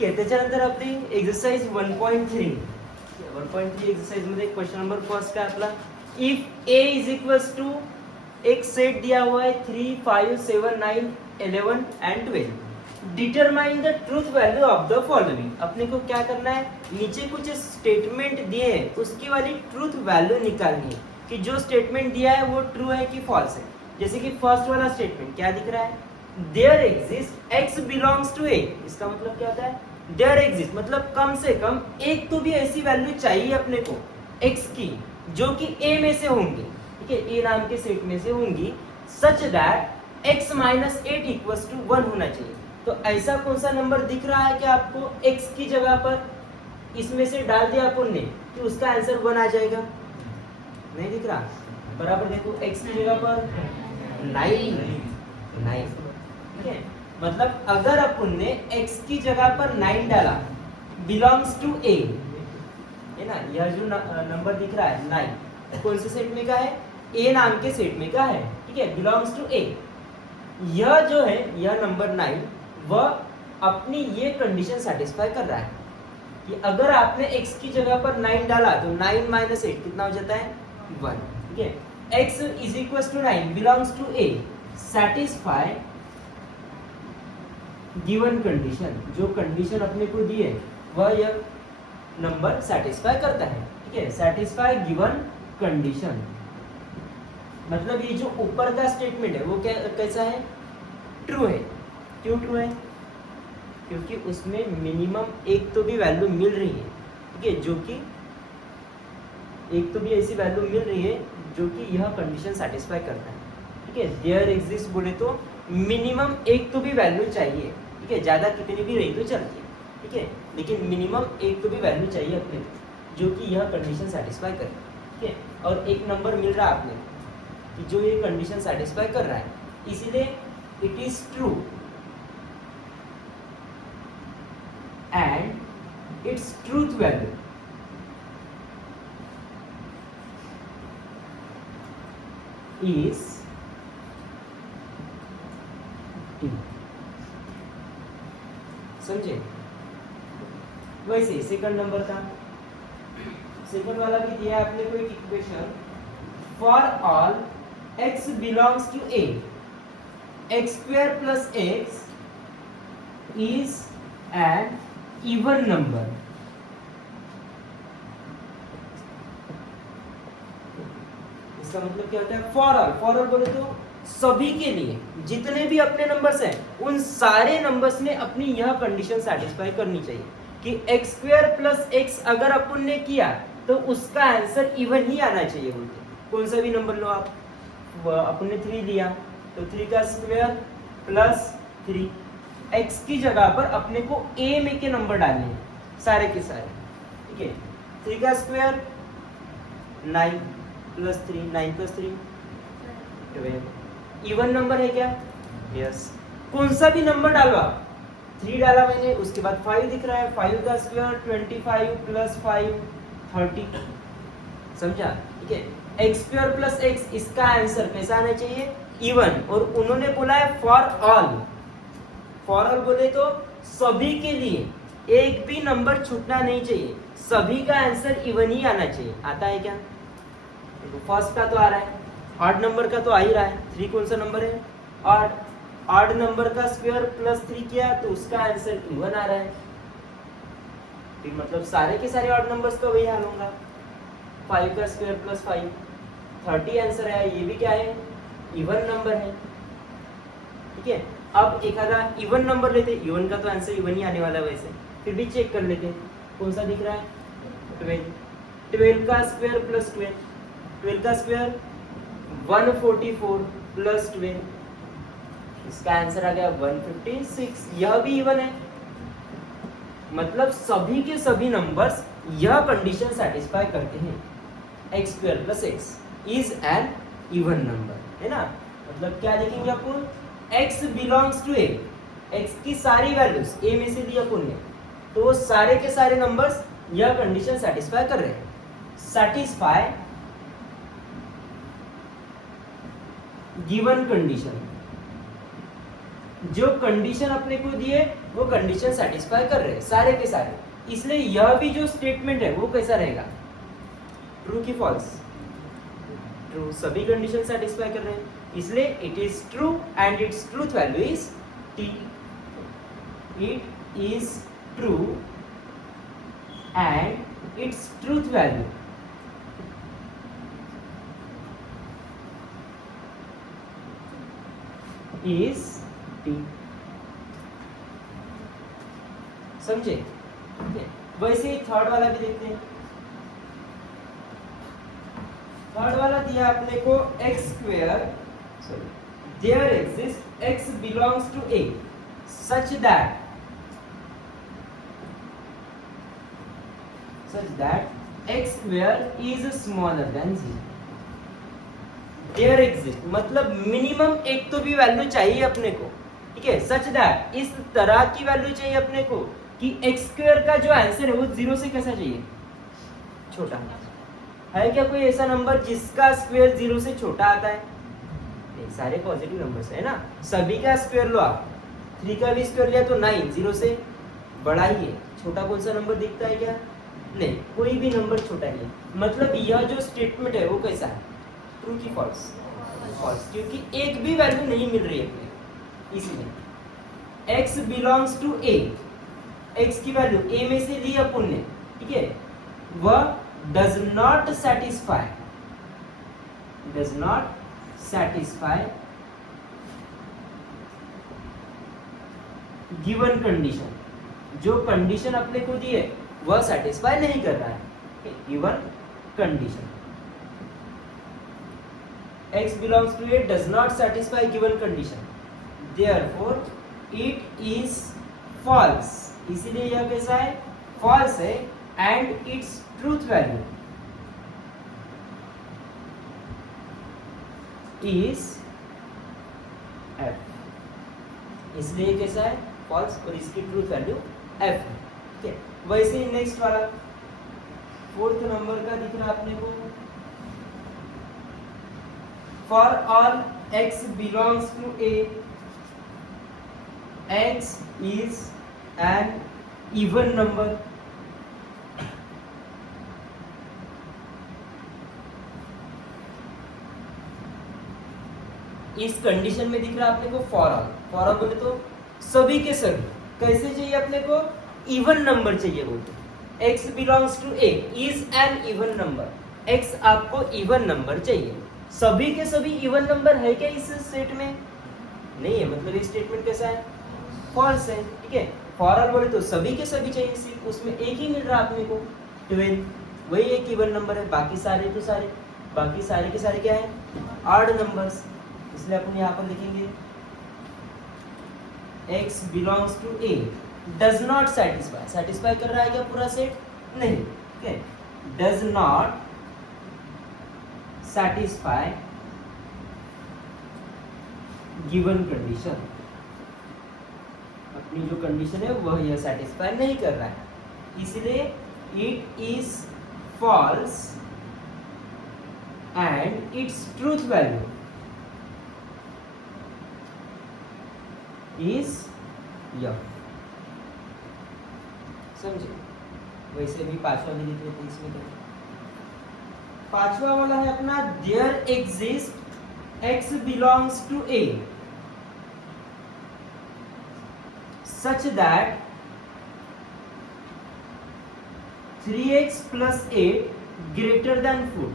ठीक आहे. त्याच्यानंतर आपली एक्सरसाइज 1.3 एक्सरसाइज मध्ये क्वेश्चन नंबर फर्स्ट काय आपला, if a is equals to एक सेट दिया हुआ है 3, 5, 7, 9, 11 and 12, determine the truth value of the following. अपने को क्या करना है, नीचे कुछ स्टेटमेंट दिए हैं उसकी वाली ट्रूथ वैल्यू निकालनी है कि जो स्टेटमेंट दिया है वो ट्रू है कि फॉल्स है. जैसे कि फर्स्ट वाला स्टेटमेंट क्या दिख रहा है, there exist x belongs to a. इसका मतलब क्या होता है, देयर एग्जिस्ट मतलब कम से कम एक तो भी ऐसी वैल्यू चाहिए अपने को x की जो कि a में से होंगी. ठीक है, a नाम के सेट में से होंगी, such that x minus 8 equals to 1 होना चाहिए. तो ऐसा कौन सा नंबर दिख रहा है कि आपको x की जगह पर इसमें से डाल दिया अपन ने कि उसका आंसर 1 आ जाएगा? नहीं दिख रहा. बराबर देखो, x की जगह पर 9. ठीक है, मतलब अगर अपन ने x की जगह पर 9 डाला, बिलोंग्स टू a, है ना, यह जो नंबर दिख रहा है 9 कौन से सेट में का है, a नाम के सेट में का है. ठीक है, बिलोंग्स टू a. यह जो है, यह नंबर 9 वह अपनी ये कंडीशन सेटिस्फाई कर रहा है कि अगर आपने x की जगह पर 9 डाला तो 9 माइनस 8 कितना हो जाता है, 1. ठीक है, x is equal to 9 belongs to a, satisfy given condition. जो कंडीशन अपने को दी है वह यह नंबर सेटिस्फाई करता है. ठीक है, सेटिस्फाई गिवन कंडीशन मतलब ये जो ऊपर का स्टेटमेंट है वो क्या कैसा है, ट्रू है. क्यों ट्रू है, क्योंकि उसमें मिनिमम एक तो भी वैल्यू मिल रही है. ठीक है, जो कि एक तो भी ऐसी वैल्यू मिल रही है जो कि यह कंडीशन सेटिस्फाई करता है. ठीक है, देयर एग्जिस्ट बोले तो मिनिमम एक तो भी वैल्यू चाहिए. ठीक है, ज्यादा कितनी भी रही तो चलती है. ठीक है, लेकिन मिनिमम एक तो भी वैल्यू चाहिए अपने को जो कि यह कंडीशन सेटिस्फाई करे. ठीक है, और एक नंबर मिल रहा है आपने कि जो ये कंडीशन सेटिस्फाई कर रहा है, इसीलिए it is true and its truth value is t. समझे? वैसे सेकंड नंबर का, सेकंड वाला भी दिया है आपने को एक equation, for all x belongs to a, x square plus x is an even number. इसका मतलब क्या होता है, फॉर ऑल बोले तो सभी के लिए जितने भी अपने नंबर्स हैं उन सारे नंबर्स ने अपनी यह कंडीशन सेटिस्फाई करनी चाहिए कि x स्क्वायर प्लस x अगर अपन ने किया तो उसका आंसर इवन ही आना चाहिए. बोलते कौन सा भी नंबर लो आप, अपन ने 3 लिया तो 3 का स्क्वायर प्लस 3, x की जगह पर अपने को a में के नंबर डालने हैं सारे के सारे. ठीक है, 3 का square 9 plus 3, 9 plus 3 12. Even number है क्या, यस. कौन सा भी नंबर डालवा, 3 डाला मैंने, उसके बाद 5 दिख रहा है, 5 का स्क्वायर 25 प्लस 5 30. समझा? ठीक है, x स्क्वायर प्लस x, इसका आंसर कैसा आना चाहिए, इवन. और उन्होंने बोला है फॉर ऑल. फॉर ऑल बोले तो सभी के लिए एक भी नंबर छूटना नहीं चाहिए, सभी का आंसर इवन ही आना चाहिए. आता है क्या, फर्स्ट का तो आ रहा है, ऑड नंबर का तो आ ही रहा है. 3 कौन सा नंबर है, ऑड. ऑड नंबर का स्क्वायर प्लस 3 किया तो उसका आंसर इवन आ रहा है. ठीक, मतलब सारे के सारे ऑड नंबर्स का वही हाल होगा. 5 का स्क्वायर प्लस 5 30 आंसर है. ये भी क्या है, इवन नंबर है. ठीक है, अब एक आधा इवन नंबर लेते, इवन का तो आंसर इवन ही आने वाला है. वैसे फिर भी चेक कर लेते कौन सा दिख रहा है, 12. 12 का स्क्वायर प्लस 12, 12 का स्क्वायर 144 प्लस 12, इसका आंसर आ गया 156. यह भी इवन है. मतलब सभी के सभी नंबर्स यह कंडीशन सेटिस्फाई करते हैं, x square plus x is an even number. है ना, मतलब क्या लिखेंगे अपन, x belongs to a, x की सारी वैल्यूज a में से दी अपन ने, तो वो सारे के सारे नंबर्स यह कंडीशन सेटिस्फाई कर रहे हैं. Satisfy given condition. जो कंडीशन अपने को दिए वो कंडीशन सेटिस्फाई कर रहे हैं सारे के सारे, इसलिए यह भी जो स्टेटमेंट है वो कैसा रहेगा, ट्रू की फॉल्स, ट्रू, सभी कंडीशन सेटिस्फाई कर रहे हैं, इसलिए it is true and its truth value is T, it is true and its truth value is T. समझे? वैसे ही थर्ड वाला भी देखते हैं। थर्ड वाला दिया अपने को x square, there exist x belongs to a such that x square is smaller than जी। देयर एग्जिस्ट मतलब मिनिमम एक तो भी वैल्यू चाहिए अपने को, ठीक है, सच दैट इस तरह की वैल्यू चाहिए अपने को कि एक्स स्क्वायर का जो आंसर है वो जीरो से कैसा चाहिए, छोटा। है क्या कोई ऐसा नंबर जिसका स्क्वायर जीरो से छोटा आता है? नहीं, सारे पॉजिटिव नंबर्स है ना, सभी का स्क्वायर लो आप, 3 का भी स्क्वायर लिया तो 9 जीरो से बड़ा ही है, छोटा कौन सा नंबर दिखता है क्या? नहीं, कोई भी नंबर छोटा नहीं है। मतलब यह जो स्टेटमेंट है वो कैसा है, ट्रू की फॉल्स? फॉल्स, क्योंकि एक भी वैल्यू नहीं मिल रही है अपने, इसलिए x belongs to a, x की वैल्यू a में से ली अपन ने, ठीक है, वह does not satisfy given condition, जो कंडीशन अपने को दी है वह सेटिस्फाई नहीं कर रहा है given condition. x belongs to a does not satisfy given condition, therefore it is false, इसीलिए यह कैसा है, false है, and its truth value is f, इसलिए कैसा है, false, और इसकी truth value f है, ठीक है। वैसे ही नेक्स्ट वाला 4th नंबर का दिख रहा अपने को, for all x belongs to a, x is an even number, इस कंडीशन में दिख रहा है अपने को फॉर ऑल बोले तो सभी के सभी, कैसे चाहिए अपने को, इवन नंबर चाहिए बोलते, x belongs to a is an even number, x आपको इवन नंबर चाहिए, सभी के सभी इवन नंबर है क्या इस स्टेट में? नहीं है, मतलब ये स्टेटमेंट कैसा है, फॉल्स है, ठीक है। फॉर ऑल बोले तो सभी के सभी चाहिए, सिर्फ उसमें एक ही मिल रहा अपने को 12, वही एक इवन नंबर है, बाकी सारे के सारे क्या है, ऑड नंबर्स, इसलिए अपन यहाँ पर लिखेंगे x belongs to a does not satisfy कर रहा है क्या पूरा सेट? नहीं, ठीक है, does not satisfy given condition, अपनी जो कंडीशन है वह यह सेटिस्फाई नहीं कर रहा है, इसलिए it is false and its truth value is f, समझे? वैसे भी पांचवा भी लिख लेते इसमें, तो पांचवा वाला है अपना there exist x belongs to a such that 3x plus 8 greater than 4,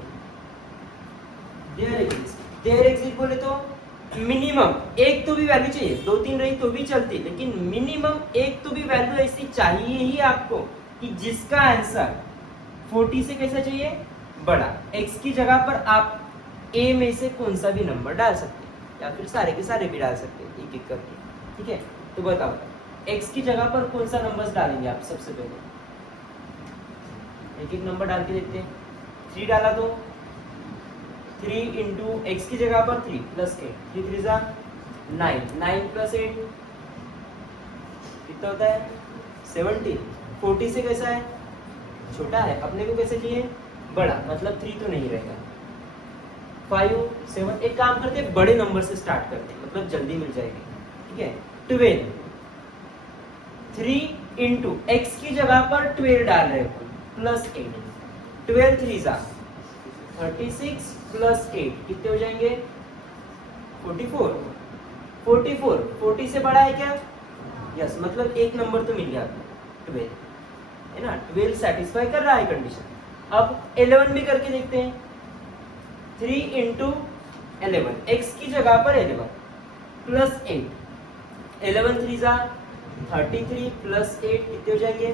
there exist बोले तो मिनिमम एक तो भी वैल्यू चाहिए, 2 3 रही तो भी चलती, लेकिन मिनिमम एक तो भी वैल्यू ऐसी चाहिए ही आपको कि जिसका आंसर 40 से कैसा चाहिए, बड़ा। x की जगह पर आप a में से कौन सा भी नंबर डाल सकते हैं या फिर सारे के सारे भी डाल सकते हैं एक एक करके, ठीक है। तो बताओ x की जगह पर कौन सा नंबर्स डालेंगे आप? सबसे पहले एक एक नंबर डाल के देखते हैं। 3 डाला तो 3 इंटू एक्स की जगह पर 3 प्लस 8, 3 3 जा 9, 9 प्लस 8 कितना होता है 17। 40 से कैसा है, छोटा है, अपने को कैसे चाहिए, बड़ा, मतलब 3 तो नहीं रहेगा। 5 7, एक काम करते हैं बड़े नंबर से स्टार्ट करते हैं, मतलब जल्दी मिल जाएगी, ठीक है 12 3 इंटू एक्स की जगह पर 12 डाल रहे हो प्लस 8 12 3 जा 36 प्लस 8 कितने हो जाएंगे 44 44 40 से बड़ा है क्या यस मतलब एक नंबर तो मिल गया 12 है ना 12 सेटिस्फाई कर रहा है कंडीशन। अब 11 भी करके देखते हैं 3 इंटू 11 एक्स की जगह पर 11 प्लस 8 11 3 जा 33 प्लस 8 कितने हो जाएंगे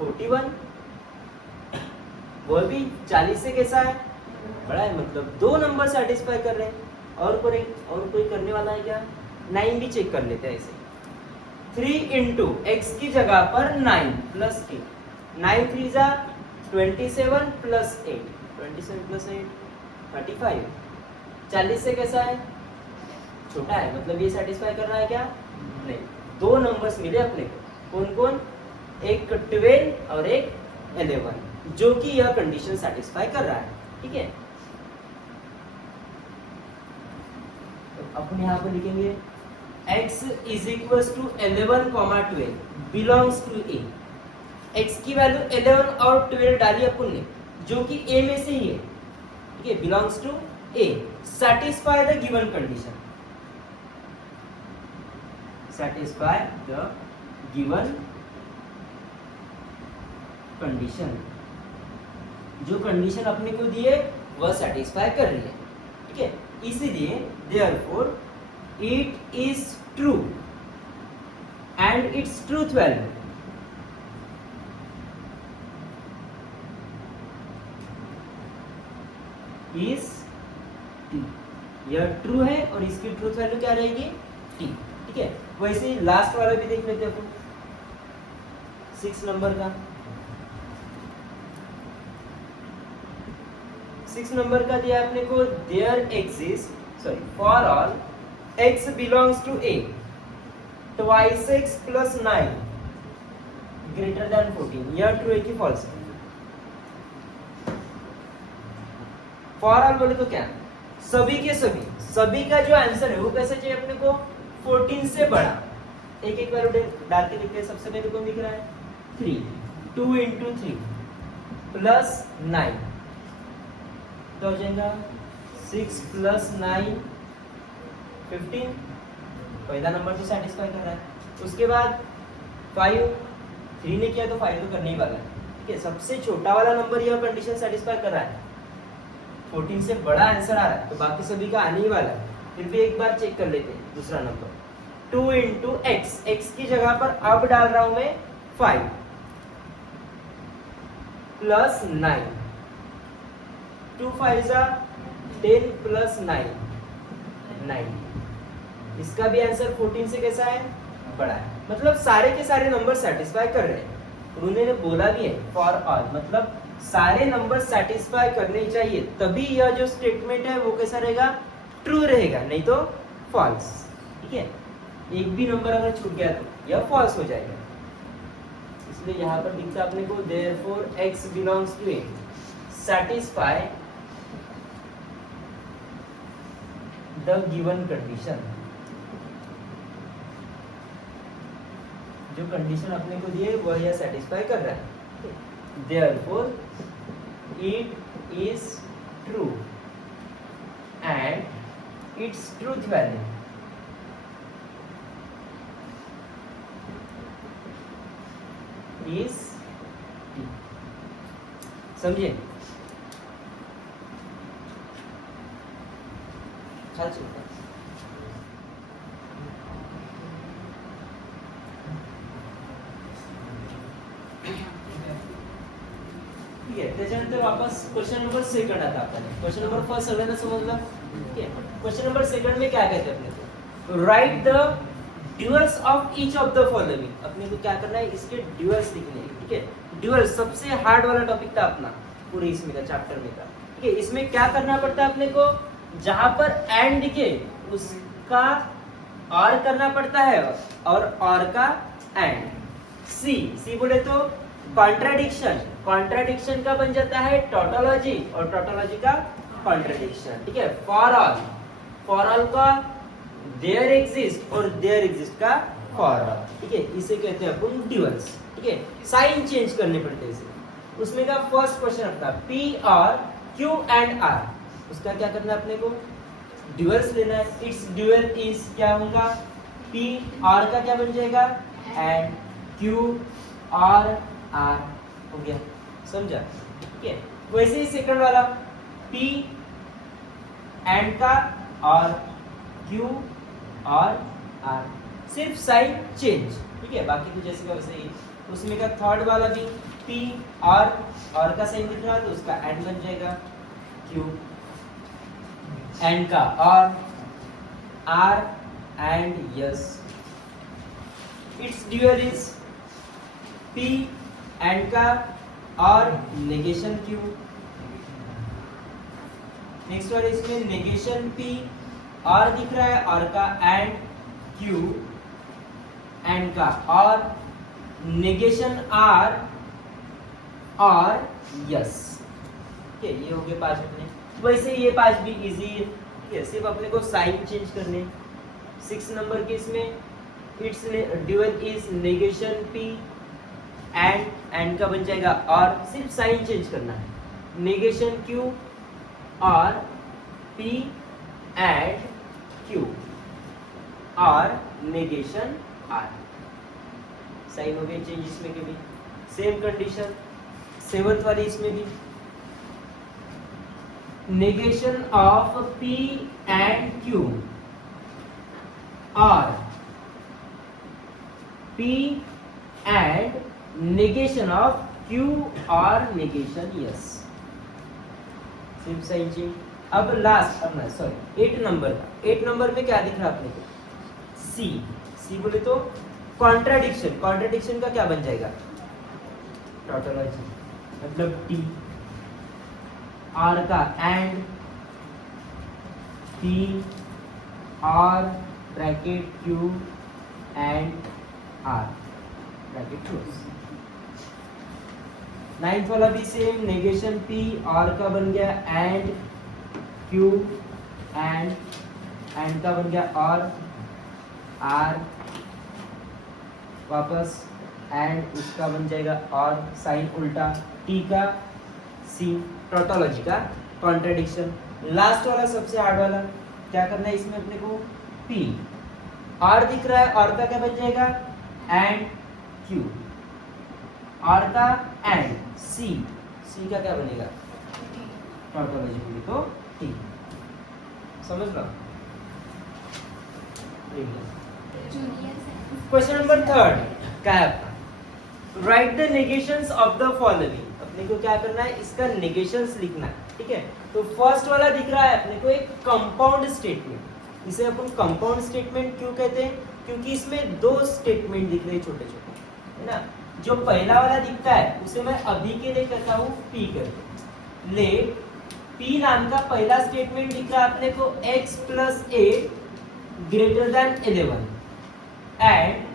41 वो भी 40 से कैसा है बड़ा है मतलब दो नंबर सेटिस्फाई कर रहे हैं। और कोई करने वाला है क्या 9 भी चेक कर लेते हैं ऐसे 3 इंटू एक्स की जगह पर 9 प्लस 8 9 3 जा 27 प्लस 8 27 प्लस 8 35 40 से कैसा है छोटा है मतलब ये सेटिस्फाई कर रहा है क्या नहीं दो नंबर्स मिले अपने को कौन कौन एक 12 और एक 11 जो कि यह कंडीशन सेटिस्फाई कर रहा है ठीक है। तो अपन यहां पर लिखेंगे x is equals to 11, 12 belongs to a x की वैल्यू 11 और 12 डाली अपन ने जो कि a में से ही है ठीक है belongs to a satisfy the given condition satisfy the given condition जो कंडीशन अपने को दी है वह सेटिस्फाई कर रही है ठीक है इसीलिए therefore it is true and its truth value is t यह ट्रू है और इसकी ट्रूथ वैल्यू क्या रहेगी t ठीक है। वैसे ही लास्ट वाला भी देख लेते हैं 6 नंबर का 6 नंबर का दिया आपने को there exist sorry for all x belongs to a twice x plus 9 greater than 14 यह ट्रू है कि फॉल्स है फॉर ऑल बोले तो क्या सभी के सभी का जो आंसर है वो कैसे चाहिए अपने को 14 से बड़ा एक एक वैल्यू डाल के देखते हैं। सबसे पहले कौन दिख रहा है 3 2 into 3 प्लस 9 तो हो जाएगा 6 प्लस 9 15 पहला नंबर तो सेटिस्फाई कर रहा है। उसके बाद 5 3 ने किया तो 5 तो करने ही वाला है ठीक है। सबसे छोटा वाला नंबर यह कंडीशन सेटिस्फाई कर रहा है 14 से बड़ा आंसर आ रहा है तो बाकी सभी का आने ही वाला है। फिर भी एक बार चेक कर लेते हैं दूसरा नंबर 2 into x x की जगह पर अब डाल रहा हूं मैं 5 प्लस 9 2 5 जा 10 प्लस 9 9 इसका भी आंसर 14 से कैसा है बड़ा है मतलब सारे के सारे नंबर सेटिस्फाई कर रहे हैं। उन्होंने बोला भी है फॉर ऑल मतलब सारे नंबर सेटिस्फाई करने चाहिए तभी यह जो स्टेटमेंट है वो कैसा रहेगा ट्रू रहेगा नहीं तो फॉल्स ठीक है। एक भी नंबर अगर छूट गया तो यह फॉल्स हो जाएगा इसलिए यहां पर दिखता अपने को therefore x belongs to a satisfy the given condition जो कंडीशन अपने को दी है वह यह सेटिस्फाई कर रहा है therefore it is true and its truth value is t समझिए ख्याल चलता ठीक आहे। त्याच्यानंतर वापस क्वेश्चन नंबर सेकंड आता आपण क्वेश्चन नंबर फर्स्ट सगळ्यांना समजला ठीक आहे। क्वेश्चन नंबर सेकंड में क्या कहते हैं अपने को write the duals of each of the following अपने को क्या करना है इसके ड्यूअल्स लिखने हैं ठीक है। ड्यूअल सबसे हार्ड वाला टॉपिक था अपना पूरे इसमें का चैप्टर में था ठीक है। इसमें क्या करना पड़ता है अपने को जहां पर एंड दिखे उसका और करना पड़ता है और का एंड सी बोले तो कॉन्ट्राडिक्शन का बन जाता है टोटोलॉजी और टोटोलॉजी का कॉन्ट्राडिक्शन ठीक है। फॉर ऑल का देयर एग्जिस्ट और देयर एग्जिस्ट का फॉर, ठीक है, इसे कहते हैं अपन ड्यूअल्स, ठीक है, साइन चेंज करने पड़ते हैं इसे। उसमें का फर्स्ट क्वेश्चन अपना p r q and r, उसका क्या करना है अपने को, ड्यूअल्स लेना है। इट्स ड्यूअल इज क्या होगा, पी आर का क्या बन जाएगा, एंड क्यू आर आर हो गया, समझा, ठीक है। वैसे ही सेकंड वाला पी एंड का और क्यू और आर, सिर्फ साइन चेंज, ठीक है, बाकी तो जैसे का वैसे ही। उसमें का थर्ड वाला भी पी और का साइन दिख रहा है तो उसका एंड बन जाएगा क्यू, एंड का और r and yes. It's dual is p and का और नेगेशन क्यू। नेक्स्ट वाले इसमें नेगेशन पी और दिख रहा है और का एंड क्यू एंड का और नेगेशन आर और यस, ठीक है, ये हो गए 5 अपने। वैसे ये 5 भी इजी है, ठीक है, सिर्फ अपने को साइन चेंज करने। 6 नंबर के इसमें it's dual is negation P and का बन जाएगा और, सिर्फ साइन चेंज करना है, नेगेशन क्यू और पी एंड क्यू और नेगेशन आर, साइन हो गए चेंज इसमें के भी। सेम कंडीशन 7th वाली इसमें भी, negation of p and q और p and negation of q और नेगेशन यस, सिर्फ साइन चेंज। अब लास्ट अपना सॉरी 8 नंबर का, 8 नंबर में क्या दिख रहा है अपने को, सी बोले तो कॉन्ट्राडिक्शन, कॉन्ट्राडिक्शन का क्या बन जाएगा, टॉटोलॉजी, मतलब टी आर का and p r bracket q and r bracket close. 9th वाला भी सेम, नेगेशन पी आर का बन गया एंड क्यू एंड का बन गया और आर वापस एंड उसका बन जाएगा और साइन उल्टा, टी का सी, टोटोलॉजी का कॉन्ट्रडिक्शन। लास्ट वाला सबसे हार्ड वाला क्या करना है इसमें अपने को, पी आर दिख रहा है और का क्या बन जाएगा एंड क्यू, आर का एंड सी का क्या बनेगा, टोटोलॉजी बोली तो टी, समझ लो। क्वेश्चन नंबर 3 क्या है आपका, write the negations of the following. अपने को क्या करना है, इसका नेगेशंस लिखना है, ठीक है। तो फर्स्ट वाला दिख रहा है अपने को एक कंपाउंड स्टेटमेंट, इसे अपन कंपाउंड स्टेटमेंट क्यों कहते हैं, क्योंकि इसमें 2 स्टेटमेंट दिख रहे हैं छोटे छोटे, है ना। जो पहला वाला दिखता है उसे मैं अभी के लिए कहता हूँ पी करके, ले पी नाम का पहला स्टेटमेंट दिख रहा है अपने को x + 8 greater then 11 and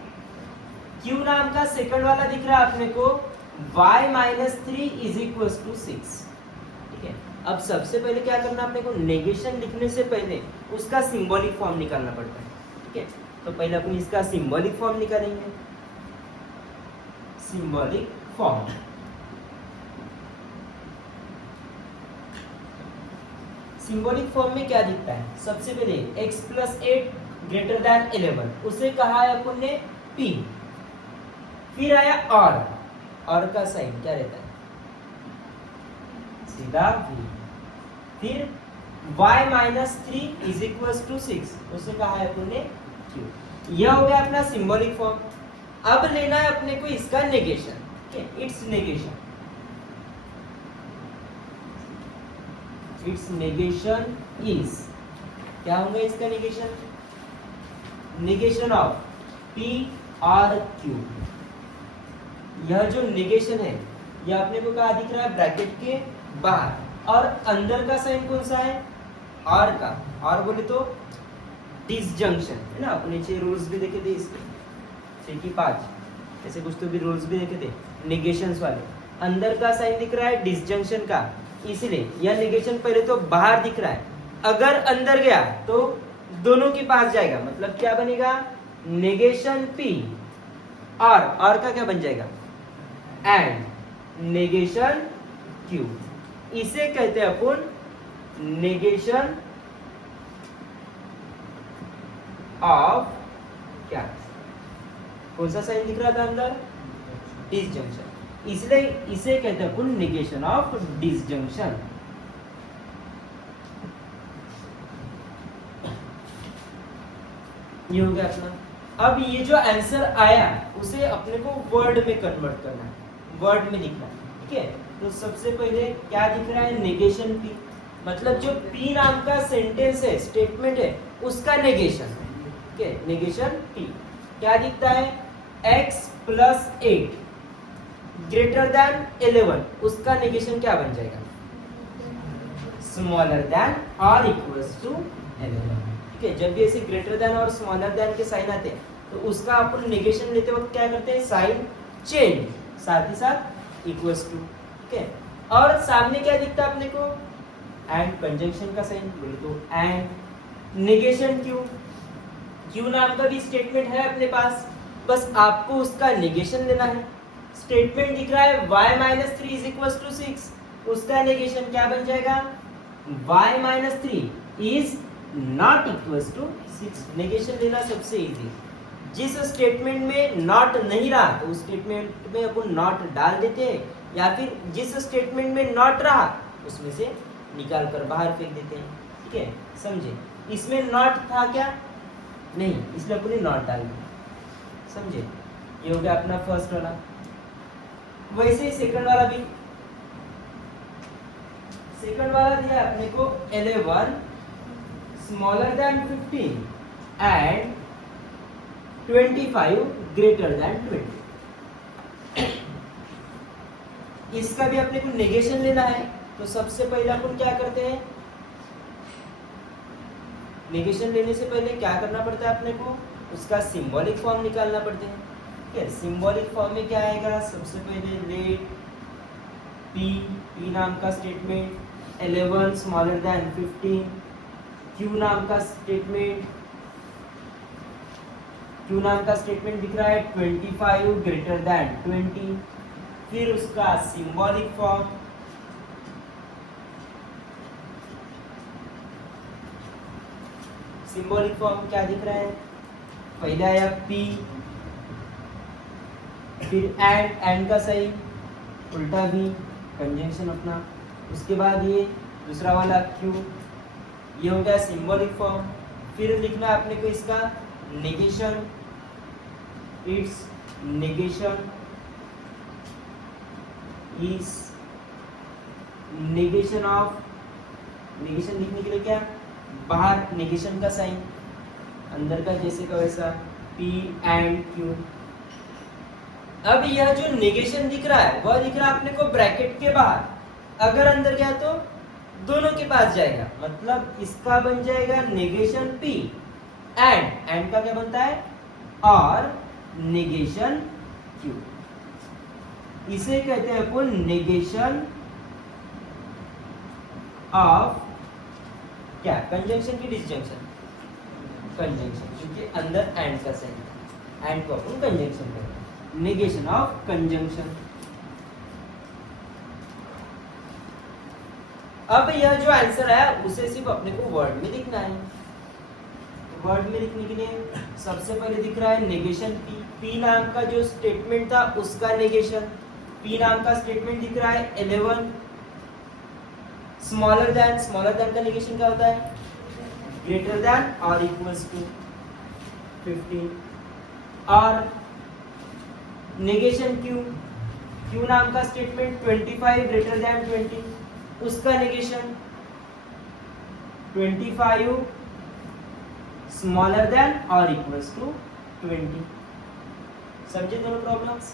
Q नाम का सेकंड वाला दिख रहा है अपने को y - 3 = 6, ठीक है। अब सबसे पहले क्या करना अपने को, नेगेशन लिखने से पहले उसका सिंबॉलिक फॉर्म निकालना पड़ता है, ठीक है। तो पहले अपन इसका सिंबॉलिक फॉर्म निकालेंगे, सिंबॉलिक फॉर्म। सिंबॉलिक फॉर्म में क्या दिखता है, सबसे पहले x + 8 ग्रेटर देन 11 उसे कहा है अपन ने p, फिर आया और का साइन क्या रहता है, सीधा v, फिर y - 3 = 6 उसे कहा है अपन ने q। यह हो गया अपना सिंबॉलिक फॉर्म। अब लेना है अपने को इसका नेगेशन, ठीक है, it's negation, it's negation is, क्या होगा इसका negation, negation of P r Q. यह जो नेगेशन है यह अपने को कहा दिख रहा है, ब्रैकेट के बाहर, और अंदर का साइन कौन सा है, आर का, आर बोले तो डिसजंक्शन, है ना। अपने 6 रूल्स भी देखे थे इसके, 6 की 5 ऐसे कुछ तो भी रूल्स भी देखे थे नेगेशंस वाले। अंदर का साइन दिख रहा है डिसजंक्शन का, इसलिए यह नेगेशन पहले तो बाहर दिख रहा है, अगर अंदर गया तो दोनों के पास जाएगा, मतलब क्या बनेगा, नेगेशन P और का क्या बन जाएगा, एंड नेगेशन Q। इसे कहते हैं अपन नेगेशन ऑफ क्या, कौन सा साइन दिख रहा था अंदर, डिसजंक्शन, इसलिए इसे कहते हैं अपन नेगेशन ऑफ डिसजंक्शन। ये हो गया अपना। अब ये जो आंसर आया उसे अपने को वर्ड में कन्वर्ट करना है, वर्ड में लिखना है, ठीक है। तो सबसे पहले क्या दिख रहा है, नेगेशन P, मतलब जो P नाम का सेंटेंस है, स्टेटमेंट है, उसका नेगेशन, ठीक है, नेगेशन P क्या दिखता है, x प्लस 8 ग्रेटर देन 11, उसका नेगेशन क्या बन जाएगा, स्मॉलर देन और इक्वल्स टू 11, ठीक है। जब भी ऐसे ग्रेटर देन और स्मॉलर देन के साइन आते हैं तो उसका अपन नेगेशन लेते वक्त क्या करते हैं, साइन चेंज, साथ ही साथ इक्वल्स टू, ठीक है। और सामने क्या दिखता है अपने को, एंड कंजंक्शन का साइन, बोले तो एंड नेगेशन क्यू नाम का भी स्टेटमेंट है अपने पास, बस आपको उसका नेगेशन लेना है। स्टेटमेंट दिख रहा है y minus 3 is equal to 6, उसका नेगेशन क्या बन जाएगा, y minus 3 is not equal to 6, negation लेना सबसे इजी। जिस स्टेटमेंट में नॉट नहीं रहा तो उस स्टेटमेंट में अपन नॉट डाल देते हैं, या फिर जिस स्टेटमेंट में नॉट रहा उसमें से निकाल कर बाहर फेंक देते हैं, ठीक है, समझे। इसमें नॉट था क्या, नहीं, इसलिए अपन नॉट डाल दिया, समझे। ये हो गया अपना फर्स्ट वाला। वैसे ही सेकंड वाला भी, सेकंड वाला दिया अपने को 11 smaller than 15 and 25 greater than 20। इसका भी अपने को नेगेशन लेना है, तो सबसे पहले अपन क्या करते हैं, नेगेशन लेने से पहले क्या करना पड़ता है अपने को, उसका सिंबॉलिक फॉर्म निकालना पड़ता है, ठीक है। सिंबॉलिक फॉर्म में क्या आएगा, सबसे पहले लेट P नाम का स्टेटमेंट 11 स्मॉलर देन 15, Q नाम का स्टेटमेंट, Q नाम का स्टेटमेंट दिख रहा है 25 ग्रेटर देन 20, फिर उसका सिंबॉलिक फॉर्म, सिंबॉलिक फॉर्म क्या दिख रहा है, पहले आया P, फिर एंड का सही उल्टा भी कंजंक्शन अपना, उसके बाद ये दूसरा वाला Q, ये हो गया सिंबॉलिक फॉर्म। फिर लिखना है अपने को इसका negation, it's negation is negation of, negation लिखने के लिए क्या, बाहर नेगेशन का साइन, अंदर का जैसे का वैसा P एंड Q। अब यह जो नेगेशन दिख रहा है वह दिख रहा है अपने को ब्रैकेट के बाहर, अगर अंदर गया तो दोनों के पास जाएगा, मतलब इसका बन जाएगा नेगेशन P एंड का क्या बनता है, और नेगेशन Q। इसे कहते हैं अपन नेगेशन ऑफ क्या, कंजंक्शन की डिसजंक्शन, कंजंक्शन, क्योंकि अंदर एंड का साइन, एंड को अपन कंजंक्शन करेंगे, नेगेशन ऑफ कंजंक्शन। अब यह जो आंसर आया उसे सिर्फ अपने को वर्ड में लिखना है। वर्ड में लिखने के लिए सबसे पहले दिख रहा है नेगेशन P नाम का जो स्टेटमेंट था उसका नेगेशन, P नाम का स्टेटमेंट दिख रहा है 11 स्मॉलर देन का नेगेशन क्या होता है, ग्रेटर देन और इक्वल्स टू 15, और नेगेशन Q नाम का स्टेटमेंट 25 ग्रेटर देन 20, उसका नेगेशन 25 स्मॉलर देन और इक्वल्स टू 20। समझे दोनों प्रॉब्लम्स।